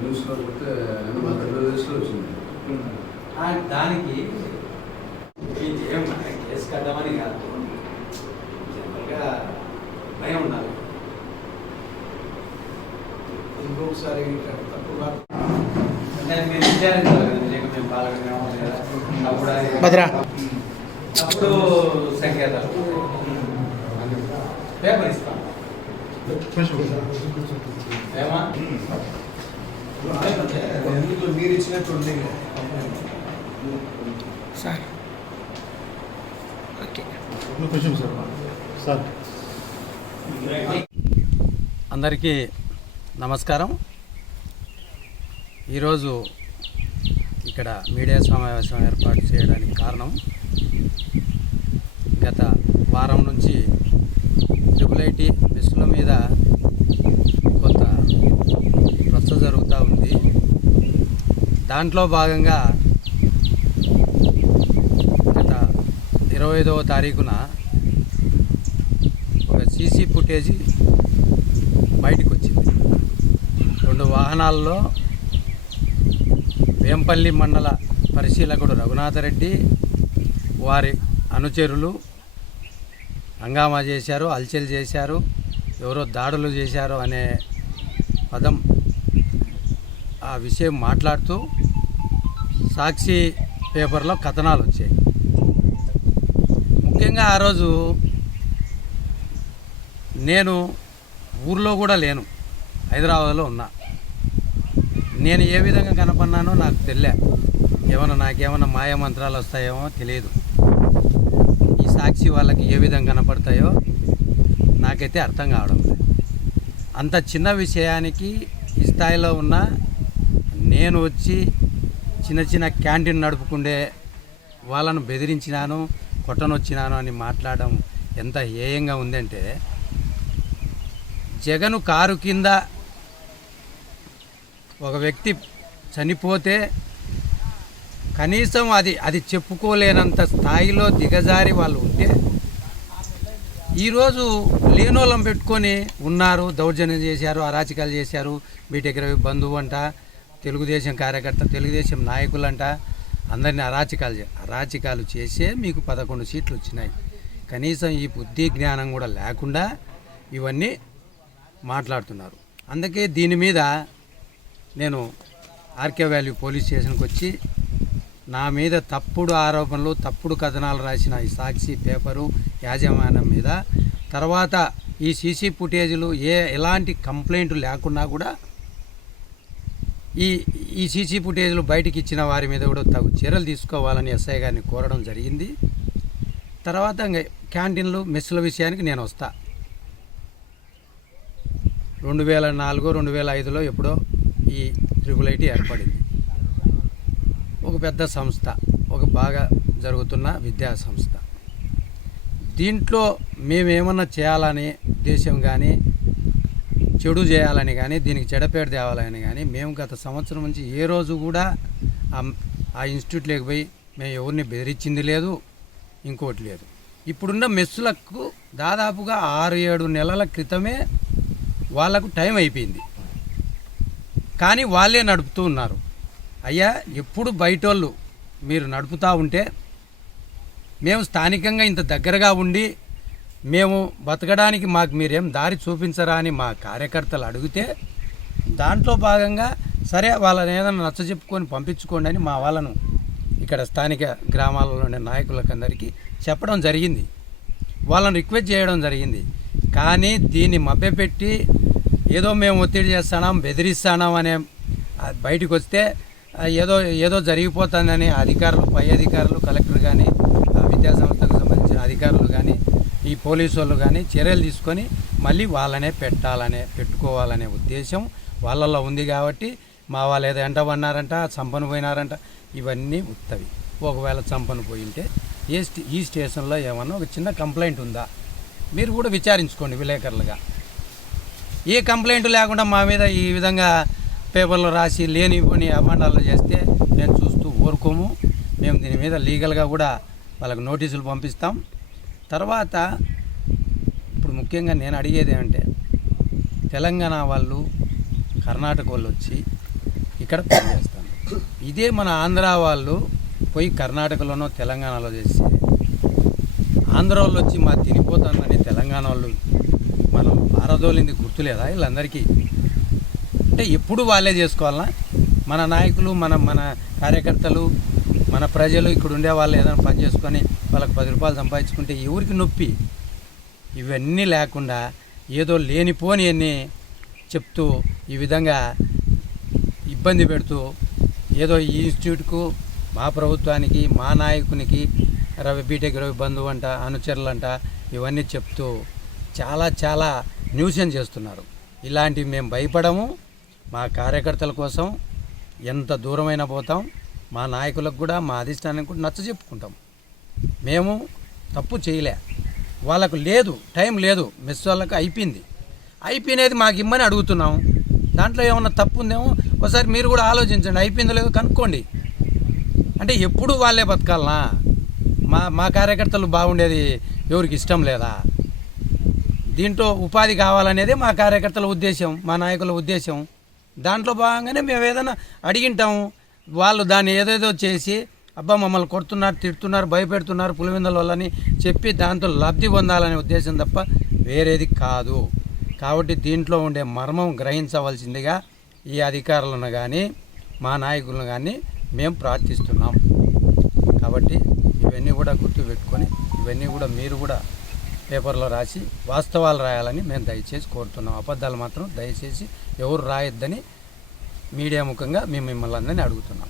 న్యూస్లో పోతే ఆంధ్రప్రదేశ్లో వచ్చింది దానికి కేసు కట్టమని కాదు. జనరల్గా భయం ఉండాలి. ఇంకొకసారి భద్రా. అప్పుడు సంకేతాలు. పేపర్ ఇస్తాం. ఏమా? ఎందుకు మీరు ఇచ్చినట్టు ఉంది సార్. ఓకే. కొంచెం సార్ సార్ అందరికీ నమస్కారం. ఈరోజు ఇక్కడ మీడియా సమావేశం ఏర్పాటు చేయడానికి కారణం గత వారం నుంచి ట్రిపుల్ ఐటీ బస్సుల మీద దాంట్లో భాగంగా గత ఇరవై ఐదవ తారీఖున ఒక సీసీ ఫుటేజీ బయటకు వచ్చింది రెండు వాహనాల్లో వేంపల్లి మండల పరిశీలకుడు రఘునాథరెడ్డి వారి అనుచరులు హంగామా చేశారు అల్చెలు చేశారు ఎవరో దాడులు చేశారు అనే పదం ఆ విషయం మాట్లాడుతూ సాక్షి పేపర్లో కథనాలు వచ్చాయి. ముఖ్యంగా ఆ రోజు నేను ఊర్లో కూడా లేను. హైదరాబాద్లో ఉన్నా. నేను ఏ విధంగా కనపడినానో నాకు తెలియ ఏమైనా నాకేమైనా మాయమంత్రాలు వస్తాయేమో తెలియదు ఈ సాక్షి వాళ్ళకి ఏ విధంగా కనపడతాయో నాకైతే అర్థం కావడం లేదు. అంత చిన్న విషయానికి ఈ స్థాయిలో ఉన్న నేను వచ్చి చిన్న చిన్న క్యాంటీన్ నడుపుకుండే వాళ్ళను బెదిరించినాను కొట్టనొచ్చినాను అని మాట్లాడడం ఎంత హేయంగా ఉందంటే జగను కారు కింద ఒక వ్యక్తి చనిపోతే కనీసం అది అది చెప్పుకోలేనంత స్థాయిలో దిగజారి వాళ్ళు ఉంటే ఈరోజు లేనోళ్ళం పెట్టుకొని ఉన్నారు దౌర్జన్యం చేశారు అరాచకాలు చేశారు మీ దగ్గర బంధువు అంట తెలుగుదేశం కార్యకర్త తెలుగుదేశం నాయకులంట. అందరినీ అరాచకాలు చే- అరాచకాలు చేసే మీకు పదకొండు సీట్లు వచ్చినాయి. కనీసం ఈ బుద్ధి జ్ఞానం కూడా లేకుండా ఇవన్నీ మాట్లాడుతున్నారు. అందుకే దీని మీద నేను ఆర్కే వాల్యూ పోలీస్ స్టేషన్కి వచ్చి నా మీద తప్పుడు ఆరోపణలు తప్పుడు కథనాలు రాసిన ఈ సాక్షి పేపరు యాజమాన్యం మీద తర్వాత ఈ సీసీ ఫుటేజీలు ఏ ఎలాంటి కంప్లైంట్ లేకున్నా కూడా ఈ ఈ సీసీ ఫుటేజ్లు బయటికి ఇచ్చిన వారి మీద కూడా తగు చర్యలు తీసుకోవాలని ఎస్ఐ గారిని కోరడం జరిగింది. తర్వాత క్యాంటీన్లు మెస్సుల విషయానికి నేను వస్తా. రెండు వేల నాలుగు రెండు వేల ఐదులో ఎప్పుడో ఈ ట్రిపుల్ ఐటీ ఏర్పడింది. ఒక పెద్ద సంస్థ ఒక బాగా జరుగుతున్న విద్యా సంస్థ. దీంట్లో మేమేమన్నా చేయాలని ఉద్దేశం కానీ చెడు చేయాలని కానీ దీనికి చెడపేట తేవాలని కానీ మేము గత సంవత్సరం నుంచి ఏ రోజు కూడా ఆ- ఇన్స్టిట్యూట్లోకి పోయి మేము ఎవరిని బెదిరించింది లేదు ఇంకోటి లేదు. ఇప్పుడున్న మెస్సులకు దాదాపుగా ఆరు ఏడు నెలల క్రితమే వాళ్ళకు టైం అయిపోయింది. కానీ వాళ్ళే నడుపుతూ ఉన్నారు. అయ్యా ఎప్పుడు బయటోళ్ళు మీరు నడుపుతూ ఉంటే మేము స్థానికంగా ఇంత దగ్గరగా ఉండి మేము బతకడానికి మాకు మీరేం దారి చూపించరా అని మా కార్యకర్తలు అడిగితే దాంట్లో భాగంగా సరే వాళ్ళని ఏదైనా నచ్చ చెప్పుకొని పంపించుకోండి అని మా వాళ్ళను ఇక్కడ స్థానిక గ్రామాలలోని నాయకులకందరికీ నాయకులకు అందరికీ చెప్పడం జరిగింది. వాళ్ళని రిక్వెస్ట్ చేయడం జరిగింది. కానీ దీన్ని మభ్యపెట్టి ఏదో మేము ఒత్తిడి చేస్తున్నాం బెదిరిస్తున్నాం అనే బయటకు వస్తే ఏదో ఏదో జరిగిపోతుందని అధికారులు పై అధికారులు కలెక్టర్ కానీ విద్యాసంస్థకు సంబంధించిన అధికారులు కానీ ఈ పోలీసు వాళ్ళు కానీ చర్యలు తీసుకొని మళ్ళీ వాళ్ళనే పెట్టాలనే పెట్టుకోవాలనే ఉద్దేశం వాళ్ళల్లో ఉంది కాబట్టి మా వాళ్ళు ఏదో ఎంట పన్నారంట చంపను పోయినారంట ఇవన్నీ ఉత్తవి. ఒకవేళ చంపను పోయింటే ఏ స్టే ఈ స్టేషన్లో ఏమన్నా ఒక చిన్న కంప్లైంట్ ఉందా? మీరు కూడా విచారించుకోండి విలేకరులుగా. ఏ కంప్లైంట్ లేకుండా మా మీద ఈ విధంగా పేపర్లో రాసి లేనిపోని అభాండాలు చేస్తే మేము చూస్తూ ఊరుకోము. మేము దీని మీద లీగల్గా కూడా వాళ్ళకి నోటీసులు పంపిస్తాం. తర్వాత ఇప్పుడు ముఖ్యంగా నేను అడిగేది ఏమంటే తెలంగాణ వాళ్ళు కర్ణాటక వాళ్ళు వచ్చి ఇక్కడ పనిచేస్తాను ఇదే మన ఆంధ్ర వాళ్ళు పోయి కర్ణాటకలోనో తెలంగాణలో చేసి ఆంధ్ర వాళ్ళు వచ్చి మా తినిపోతుందని తెలంగాణ వాళ్ళు మనం పారదోలింది గుర్తులేదా వీళ్ళందరికీ? అంటే ఎప్పుడు వాళ్ళే చేసుకోవాలా? మన నాయకులు మన మన కార్యకర్తలు మన ప్రజలు ఇక్కడ ఉండే వాళ్ళు ఏదైనా పని చేసుకొని వాళ్ళకి పది రూపాయలు సంపాదించుకుంటే ఎవరికి నొప్పి. ఇవన్నీ లేకుండా ఏదో లేనిపోని అన్ని చెప్తూ ఈ విధంగా ఇబ్బంది పెడుతూ ఏదో ఈ ఇన్స్టిట్యూట్కు మా ప్రభుత్వానికి మా నాయకునికి రవి బీటెక్ రవి బంధువు అంట అనుచరులంట ఇవన్నీ చెప్తూ చాలా చాలా న్యూసెన్ చేస్తున్నారు. ఇలాంటివి మేము భయపడము. మా కార్యకర్తల కోసం ఎంత దూరమైనా పోతాం మా నాయకులకు కూడా మా అధిష్టానానికి కూడా నచ్చ చెప్పుకుంటాం. మేము తప్పు చేయలే. వాళ్ళకు లేదు టైం లేదు మెస్ వాళ్ళకి అయిపోయింది. అయిపోయినది మాకు ఇమ్మని అడుగుతున్నాం. దాంట్లో ఏమన్నా తప్పు ఉందేమో ఒకసారి మీరు కూడా ఆలోచించండి. అయిపోయిందో లేదో కనుక్కోండి. అంటే ఎప్పుడు వాళ్ళే బతకాలనా? మా మా కార్యకర్తలు బాగుండేది ఎవరికి ఇష్టం లేదా? దీంట్లో ఉపాధి కావాలనేదే మా కార్యకర్తల ఉద్దేశం మా నాయకుల ఉద్దేశం దాంట్లో భాగంగానే మేము ఏదైనా అడిగింటాము వాళ్ళు దాన్ని ఏదేదో చేసి అబ్బా మమ్మల్ని కొడుతున్నారు తిడుతున్నారు భయపెడుతున్నారు పులివెందల వాళ్ళని చెప్పి దాంతో లబ్ధి పొందాలనే ఉద్దేశం తప్ప వేరేది కాదు. కాబట్టి దీంట్లో ఉండే మర్మం గ్రహించవలసిందిగా ఈ అధికారులను కానీ మా నాయకులను కానీ మేము ప్రార్థిస్తున్నాం. కాబట్టి ఇవన్నీ కూడా గుర్తుపెట్టుకొని ఇవన్నీ కూడా మీరు కూడా పేపర్లో రాసి వాస్తవాలు రాయాలని మేము దయచేసి కోరుతున్నాం. అబద్ధాలు మాత్రం దయచేసి ఎవరు రాయొద్దని మీడియా ముఖంగా మేము మిమ్మల్ని అందరినీ అడుగుతున్నాం.